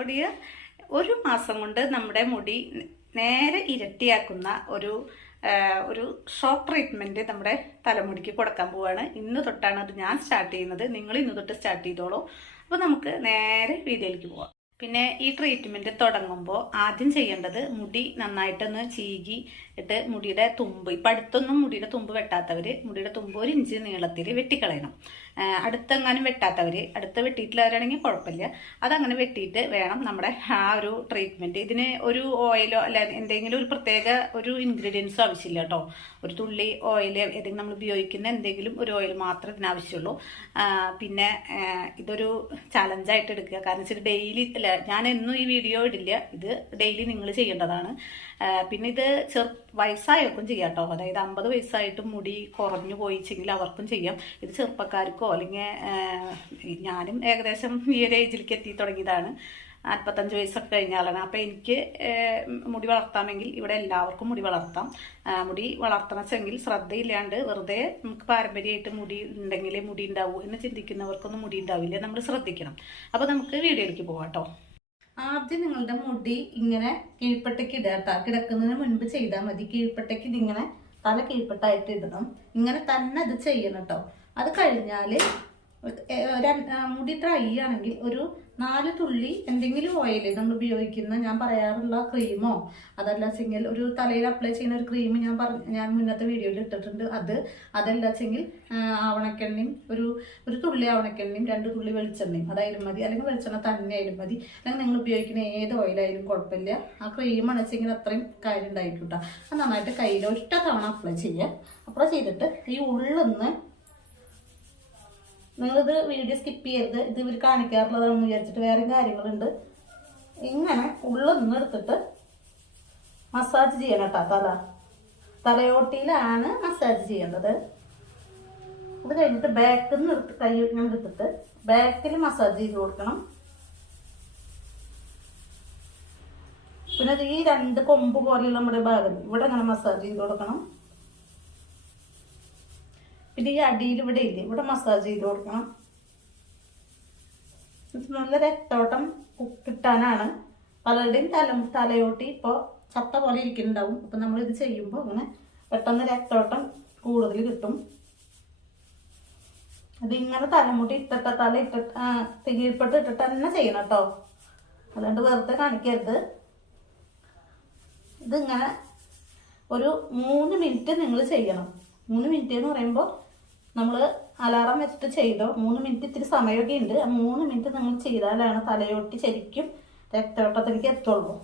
തലോടിയ ഒരു മാസം കൊണ്ട് നമ്മുടെ മുടി നേരെ ഇരട്ടിയാക്കുന്ന ഒരു ഷോക്ക് ട്രീറ്റ്മെൻറ്റ് നമ്മുടെ തലമുടിക്ക് കൊടുക്കാൻ പോവാണ്. ഇന്ന് തൊട്ടാണ് അത് ഞാൻ സ്റ്റാർട്ട് ചെയ്യുന്നത്. നിങ്ങൾ ഇന്ന് തൊട്ട് സ്റ്റാർട്ട് ചെയ്തോളൂ. അപ്പോൾ നമുക്ക് നേരെ വീഡിയോയിലേക്ക് പോവാം. പിന്നെ ഈ ട്രീറ്റ്മെൻറ്റ് തുടങ്ങുമ്പോൾ ആദ്യം ചെയ്യേണ്ടത് മുടി നന്നായിട്ടൊന്ന് ചീകി ഇട്ട് മുടിയുടെ തുമ്പ്, ഇപ്പം അടുത്തൊന്നും മുടിയുടെ തുമ്പ് വെട്ടാത്തവർ മുടിയുടെ തുമ്പ് 1 ഇഞ്ച് നീളത്തിൽ വെട്ടിക്കളയണം. അടുത്തെങ്ങാനും വെട്ടാത്തവർ, അടുത്ത് വെട്ടിയിട്ടുള്ളവരാണെങ്കിൽ കുഴപ്പമില്ല, അതങ്ങനെ വെട്ടിയിട്ട് വേണം നമ്മുടെ ആ ഒരു ട്രീറ്റ്മെൻറ്റ്. ഇതിന് ഒരു ഓയിലോ അല്ല എന്തെങ്കിലും ഒരു പ്രത്യേക ഒരു ഇൻഗ്രീഡിയൻസോ ആവശ്യമില്ല കേട്ടോ. ഒരു തുള്ളി ഓയിൽ, ഏതെങ്കിലും നമ്മൾ ഉപയോഗിക്കുന്ന എന്തെങ്കിലും ഒരു ഓയിൽ മാത്രമേ ഇതിനാവശ്യമുള്ളൂ. പിന്നെ ഇതൊരു ചലഞ്ചായിട്ട് എടുക്കുക. കാരണം വെച്ചാൽ ഡെയിലി അല്ല, ഞാൻ എന്നും ഈ വീഡിയോ ഇടില്ല, ഇത് ഡെയിലി നിങ്ങൾ ചെയ്യേണ്ടതാണ്. പിന്നെ ഇത് വയസ്സായവർക്കും ചെയ്യാം കേട്ടോ. അതായത് 50 വയസ്സായിട്ടും മുടി കുറഞ്ഞു പോയിച്ചെങ്കിൽ അവർക്കും ചെയ്യാം. ഇത് ചെറുപ്പക്കാർക്കോ അല്ലെങ്കിൽ ഞാനും ഏകദേശം ഈ ഒരു ഏജിലേക്ക് എത്തി തുടങ്ങിയതാണ്. 45 വയസ്സൊക്കെ കഴിഞ്ഞാലാണ്. അപ്പോൾ എനിക്ക് മുടി വളർത്താമെങ്കിൽ ഇവിടെ എല്ലാവർക്കും മുടി വളർത്താം. മുടി വളർത്തണമെങ്കിൽ ശ്രദ്ധയില്ലാണ്ട് വെറുതെ നമുക്ക് പാരമ്പര്യമായിട്ട് മുടി ഉണ്ടെങ്കിൽ മുടി ഉണ്ടാവൂ എന്ന് ചിന്തിക്കുന്നവർക്കൊന്നും മുടി ഉണ്ടാവില്ല. നമ്മൾ ശ്രദ്ധിക്കണം. അപ്പോൾ നമുക്ക് വീഡിയോയിലേക്ക് പോകാം കേട്ടോ. ആദ്യം നിങ്ങളുടെ മുടി ഇങ്ങനെ കീഴ്പ്പട്ടയ്ക്ക് ഇടുക കേട്ടോ. കിടക്കുന്നതിന് മുൻപ് ചെയ്താൽ മതി. കീഴ്പ്പട്ടയ്ക്ക് ഇതിങ്ങനെ തല കീഴ്പ്പട്ടായിട്ട് ഇടണം. ഇങ്ങനെ തന്നെ അത് ചെയ്യണം കേട്ടോ. അത് കഴിഞ്ഞാൽ മുടി ഡ്രൈ ആണെങ്കിൽ ഒരു 4 തുള്ളി എന്തെങ്കിലും ഓയിൽ നമ്മൾ ഉപയോഗിക്കുന്ന, ഞാൻ പറയാറുള്ള ക്രീമോ അതല്ലാച്ചെങ്കിൽ ഒരു തലയിൽ അപ്ലൈ ചെയ്യുന്ന ഒരു ക്രീം ഞാൻ മുന്നത്തെ വീഡിയോയിൽ ഇട്ടിട്ടുണ്ട്. അതല്ലാച്ചെങ്കിൽ ആവണക്കെണ്ണയും ഒരു തുള്ളി ആവണക്കെണ്ണയും 2 തുള്ളി വെളിച്ചെണ്ണയും അതായാലും മതി. അല്ലെങ്കിൽ വെളിച്ചെണ്ണ തന്നെ ആയാലും മതി. അല്ലെങ്കിൽ നിങ്ങൾ ഉപയോഗിക്കുന്ന ഏത് ഓയിലായാലും കുഴപ്പമില്ല. ആ ക്രീം അണച്ചെങ്കിൽ അത്രയും കാര്യം ഉണ്ടായിരിക്കും കേട്ടോ. അത് നന്നായിട്ട് കയ്യിൽ ഒറ്റ തവണ അപ്ലൈ ചെയ്യുക. അപ്ലൈ ചെയ്തിട്ട് ഈ ഉള്ളൊന്ന്, നിങ്ങളിത് വീഡിയോ സ്കിപ്പ് ചെയ്യരുത്, ഇത് ഇവർ കാണിക്കാറുള്ളതാണെന്ന് വിചാരിച്ചിട്ട് വേറെ കാര്യങ്ങളുണ്ട്. ഇങ്ങനെ ഉള്ളൊന്ന് എടുത്തിട്ട് മസാജ് ചെയ്യണം കേട്ടോ. തലയോട്ടിയിലാണ് മസാജ് ചെയ്യേണ്ടത്. അത് കഴിഞ്ഞിട്ട് ബാക്കിൽ നിന്ന് കൈ ഇങ്ങനെ എടുത്തിട്ട് ബാക്കിൽ മസാജ് ചെയ്ത് കൊടുക്കണം. പിന്നെ ഈ 2 കൊമ്പ് പോലെയുള്ള നമ്മുടെ ഭാഗം ഇവിടെ ഇങ്ങനെ മസാജ് ചെയ്ത് കൊടുക്കണം. പിന്നെ ഈ അടിയിൽ ഇവിടെ ഇല്ലേ, ഇവിടെ മസാജ് ചെയ്ത് കൊടുക്കണം. നല്ല രക്തോട്ടം കിട്ടാനാണ്. പലരുടെയും തലയോട്ടി ഇപ്പോൾ ചത്ത പോലെ ഇരിക്കുന്നുണ്ടാവും. അപ്പം നമ്മളിത് ചെയ്യുമ്പോൾ അങ്ങനെ പെട്ടെന്ന് രക്തോട്ടം കൂടുതൽ കിട്ടും. അതിങ്ങനെ തലമുടി തല കീഴ്പ്പെട്ട് ഇട്ടിട്ട് തന്നെ ചെയ്യണം കേട്ടോ. അതുകൊണ്ട് വെറുതെ കാണിക്കരുത്. ഇതിങ്ങനെ ഒരു 3 മിനിറ്റ് നിങ്ങൾ ചെയ്യണം. 3 മിനിറ്റ് എന്ന് പറയുമ്പോൾ നമ്മൾ അലാറം വെച്ചിട്ട് ചെയ്തോ. 3 മിനിറ്റ് ഇത്തിരി സമയമൊക്കെ ഉണ്ട്. ആ 3 മിനിറ്റ് നിങ്ങൾ ചെയ്താലാണ് തലയോട്ടി ശരിക്കും രക്തയോട്ടത്തിലേക്ക് എത്തുള്ളൂ.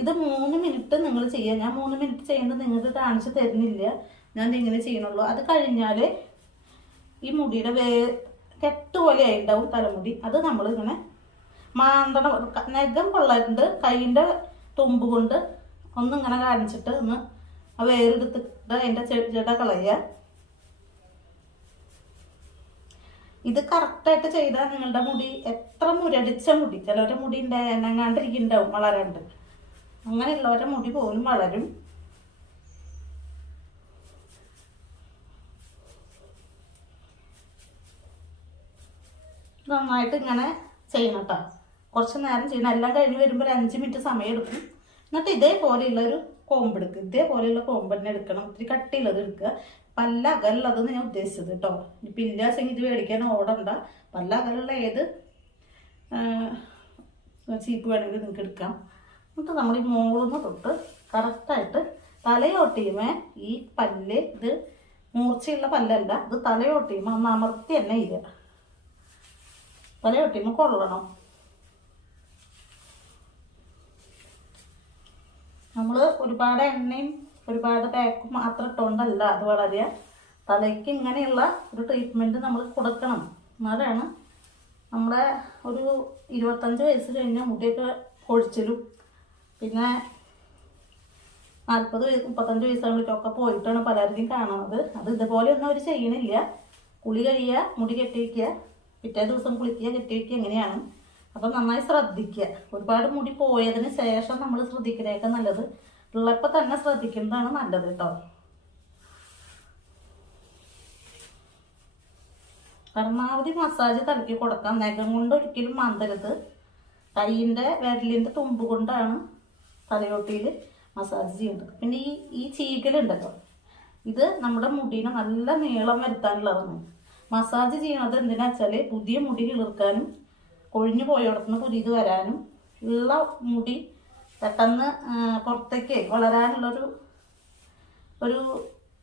ഇത് 3 മിനിറ്റ് നിങ്ങൾ ചെയ്യുക. ഞാൻ 3 മിനിറ്റ് ചെയ്യുന്നത് നിങ്ങൾക്ക് കാണിച്ചു തരുന്നില്ല, ഞാൻ ഇങ്ങനെ ചെയ്യണുള്ളൂ. അത് കഴിഞ്ഞാൽ ഈ മുടിയുടെ കെട്ടുപോലെ ആയിട്ടുണ്ടാവും തലമുടി. അത് നമ്മൾ ഇങ്ങനെ മാന്തണം. നഖം കൊള്ളാറുണ്ട്. കൈയിൻ്റെ തുമ്പ് കൊണ്ട് ഒന്നിങ്ങനെ കാണിച്ചിട്ട് ഒന്ന് ആ വേറെടുത്തിട്ട് അതിൻ്റെ ജട കളയുക. ഇത് കറക്റ്റായിട്ട് ചെയ്താൽ നിങ്ങളുടെ മുടി എത്ര മുരടിച്ച മുടി, ചിലവരുടെ മുടി എന്നെങ്ങാണ്ടിരിക്കുന്നുണ്ടാവും വളരാണ്ട്, അങ്ങനെയുള്ളവരുടെ മുടി പോലും വളരും. നന്നായിട്ട് ഇങ്ങനെ ചെയ്യണം കേട്ടോ. കുറച്ച് നേരം ചെയ്യണം. എല്ലാം കഴിഞ്ഞ് വരുമ്പോൾ 5 മിനിറ്റ് സമയം എടുക്കും. എന്നിട്ട് ഇതേപോലെയുള്ളൊരു കോമ്പെടുക്കുക. ഇതേപോലെയുള്ള കോമ്പ് തന്നെ എടുക്കണം. ഇത്തിരി കട്ടിയുള്ളത് എടുക്കുക. പല്ല അകലുള്ളതെന്ന് ഞാൻ ഉദ്ദേശിച്ചത് കേട്ടോ. ഇപ്പം ഇല്ലാച്ചെങ്കിൽ ഇത് മേടിക്കാൻ ഓടണ്ട. പല്ല അകലുള്ള ഏത് ചീപ്പ് വേണമെങ്കിൽ നിങ്ങൾക്ക് എടുക്കാം. എന്നിട്ട് നമ്മൾ ഈ മോളിന്ന് തൊട്ട് കറക്റ്റായിട്ട് തലയോട്ടിയുമേ ഈ പല്ല്, ഇത് മൂർച്ചയുള്ള പല്ലല്ല, ഇത് തലയോട്ടിയുമേ ഒന്ന് അമർത്തി തന്നെ ഇല്ല. തലയോട്ടിയുമേ കൊള്ളണം. നമ്മൾ ഒരുപാട് എണ്ണയും ഒരുപാട് പാക്കും മാത്രം ഇട്ടുകൊണ്ടല്ല അത് വളരുക. തലയ്ക്ക് ഇങ്ങനെയുള്ള ഒരു ട്രീറ്റ്മെൻറ്റ് നമ്മൾ കൊടുക്കണം. എന്നാലാണ് നമ്മുടെ ഒരു 25 വയസ്സ് കഴിഞ്ഞാൽ മുടിയൊക്കെ കൊഴിച്ചിലും പിന്നെ 40 വയസ്സ് 35 വയസ്സാകുമ്പോഴേക്കൊക്കെ പോയിട്ടാണ് പലരുടെയും കാണുന്നത്. അത് ഇതുപോലെയൊന്നും അവർ ചെയ്യണില്ല. കുളി കഴിയുക, മുടി കെട്ടി വയ്ക്കുക, പിറ്റേ ദിവസം കുളിക്കുക, കെട്ടി വയ്ക്കുക, എങ്ങനെയാണ്. അപ്പം നന്നായി ശ്രദ്ധിക്കുക. ഒരുപാട് മുടി പോയതിന് ശേഷം നമ്മൾ ശ്രദ്ധിക്കുന്നതൊക്കെ നല്ലത്. ഉള്ളപ്പോൾ തന്നെ ശ്രദ്ധിക്കുന്നതാണ് നല്ലത് കേട്ടോ. പരമാവധി മസാജ് തലയ്ക്ക് കൊടുക്കാം. നഖം കൊണ്ട് ഒരിക്കലും മാന്തരുത്. കൈയിൻ്റെ വിരലിൻ്റെ തുമ്പ് കൊണ്ടാണ് തലയോട്ടിയിൽ മസാജ് ചെയ്യേണ്ടത്. പിന്നെ ഈ ചീകലുണ്ടല്ലോ, ഇത് നമ്മുടെ മുടീനെ നല്ല നീളം വരുത്താനുള്ളതാണ്. മസാജ് ചെയ്യണത് എന്തിനാ വെച്ചാൽ പുതിയ മുടി കിളിർക്കാനും കൊഴിഞ്ഞു പോയോടത്തുനിന്ന് പുതിയത് വരാനും ഉള്ള മുടി പെട്ടെന്ന് പുറത്തേക്ക് വളരാനുള്ളൊരു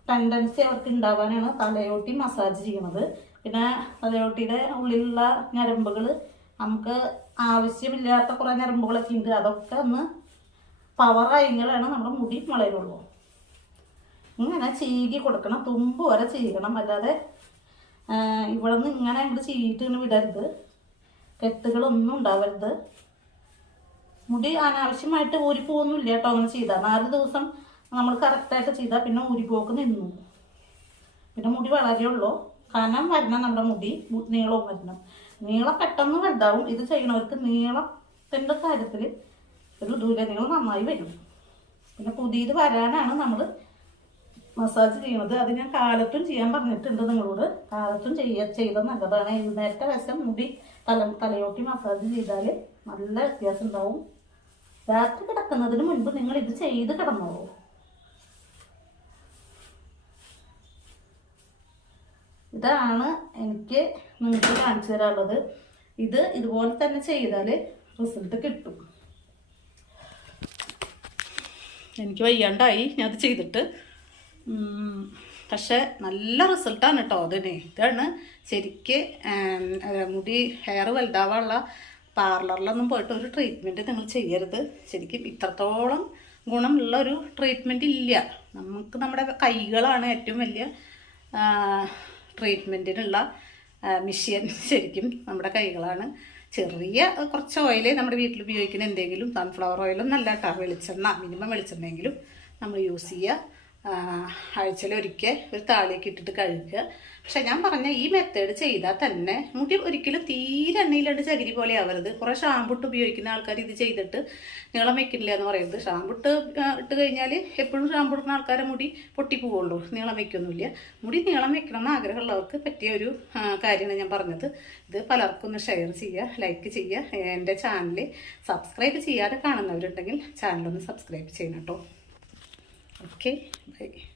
ടെൻഡൻസി അവർക്ക് ഉണ്ടാവാനാണ് തലയോട്ടി മസാജ് ചെയ്യണത്. പിന്നെ തലയോട്ടിയുടെ ഉള്ളിലുള്ള ഞരമ്പുകൾ, നമുക്ക് ആവശ്യമില്ലാത്ത കുറേ ഞരമ്പുകളൊക്കെ ഉണ്ട്, അതൊക്കെ ഒന്ന് പവറായെങ്കിലാണ് നമ്മുടെ മുടി വളരുള്ളൂ. ഇങ്ങനെ ചീകി കൊടുക്കണം, തുമ്പ് വരെ ചീകണം. അല്ലാതെ ഇവിടെ നിന്ന് ഇങ്ങനെ അങ്ങോട്ട് ചീകിയിട്ട് ഇങ്ങനെ വിടരുത്. കെട്ടുകളൊന്നും ഉണ്ടാവരുത്. മുടി അനാവശ്യമായിട്ട് ഊരിപ്പോകൊന്നുമില്ല കേട്ടോ. അങ്ങനെ ചെയ്താൽ 4 ദിവസം നമ്മൾ കറക്റ്റായിട്ട് ചെയ്താൽ പിന്നെ ഊരിപ്പോക്ക് നിന്നു. പിന്നെ മുടി വളരെയുള്ളൂ. കനം വരണം, നമ്മുടെ മുടി നീളവും വരണം. നീളം പെട്ടെന്ന് വലുതാവും. ഇത് ചെയ്യണവർക്ക് നീളത്തിൻ്റെ കാര്യത്തിൽ ഒരു ദൂരനീളം നന്നായി വരും. പിന്നെ പുതിയത് വരാനാണ് നമ്മൾ മസാജ് ചെയ്യണത്. അത് ഞാൻ കാലത്തും ചെയ്യാൻ പറഞ്ഞിട്ടുണ്ട് നിങ്ങളോട്. കാലത്തും ചെയ്താൽ നല്ലതാണ്. എഴുന്നേറ്റ വശം മുടി തലയോട്ടി മസാജ് ചെയ്താൽ നല്ല വ്യത്യാസം ഉണ്ടാവും. രാത്രി കിടക്കുന്നതിന് മുൻപ് നിങ്ങൾ ഇത് ചെയ്ത് കിടന്നോളൂ. ഇതാണ് എനിക്ക് നിങ്ങൾക്ക് കാണിച്ചു തരാനുള്ളത്. ഇതുപോലെ തന്നെ ചെയ്താൽ റിസൾട്ട് കിട്ടും. എനിക്ക് വയ്യാണ്ടായി ഞാൻ അത് ചെയ്തിട്ട്, പക്ഷെ നല്ല റിസൾട്ടാണ് കേട്ടോ അതിന്. ഇതാണ് ശരിക്ക് മുടി ഹെയർ വലുതാവാനുള്ള പാർലറിലൊന്നും പോയിട്ട് ഒരു ട്രീറ്റ്മെൻറ്റ് നിങ്ങൾ ചെയ്യരുത്. ശരിക്കും ഇത്രത്തോളം ഗുണമുള്ള ഒരു ട്രീറ്റ്മെൻറ്റ് ഇല്ല. നമുക്ക് നമ്മുടെ കൈകളാണ് ഏറ്റവും വലിയ ട്രീറ്റ്മെൻറ്റിനുള്ള മിഷ്യൻ. ശരിക്കും നമ്മുടെ കൈകളാണ്. ചെറിയ കുറച്ച് ഓയിൽ നമ്മുടെ വീട്ടിൽ ഉപയോഗിക്കുന്ന എന്തെങ്കിലും, സൺഫ്ലവർ ഓയിലൊന്നും അല്ല കേട്ടോ, വെളിച്ചെണ്ണ, മിനിമം വെളിച്ചെണ്ണയെങ്കിലും നമ്മൾ യൂസ് ചെയ്യുക. ആഴ്ചയിൽ ഒരിക്കൽ ഒരു താളിയൊക്കെ ഇട്ടിട്ട് കഴുകുക. പക്ഷെ ഞാൻ പറഞ്ഞ ഈ മെത്തേഡ് ചെയ്താൽ തന്നെ മുടി ഒരിക്കലും തീരെ എണ്ണയിലാണ്ട് ചകിരി പോലെ ആവരുത്. കുറേ ഷാമ്പുട്ട് ഉപയോഗിക്കുന്ന ആൾക്കാർ ഇത് ചെയ്തിട്ട് നീളം വയ്ക്കില്ല എന്ന് പറയുന്നത്. ഷാമ്പുട്ട് ഇട്ട് കഴിഞ്ഞാൽ എപ്പോഴും ഷാമ്പു ഇടുന്ന ആൾക്കാരെ മുടി പൊട്ടിപ്പോവുള്ളൂ, നീളം വയ്ക്കൊന്നുമില്ല. മുടി നീളം വെക്കണമെന്ന് ആഗ്രഹമുള്ളവർക്ക് പറ്റിയ ഒരു കാര്യമാണ് ഞാൻ പറഞ്ഞത്. ഇത് പലർക്കും ഒന്ന് ഷെയർ ചെയ്യുക, ലൈക്ക് ചെയ്യുക. എൻ്റെ ചാനൽ സബ്സ്ക്രൈബ് ചെയ്യാതെ കാണുന്നവരുണ്ടെങ്കിൽ ചാനലൊന്ന് സബ്സ്ക്രൈബ് ചെയ്യണം കേട്ടോ. Okay, bye.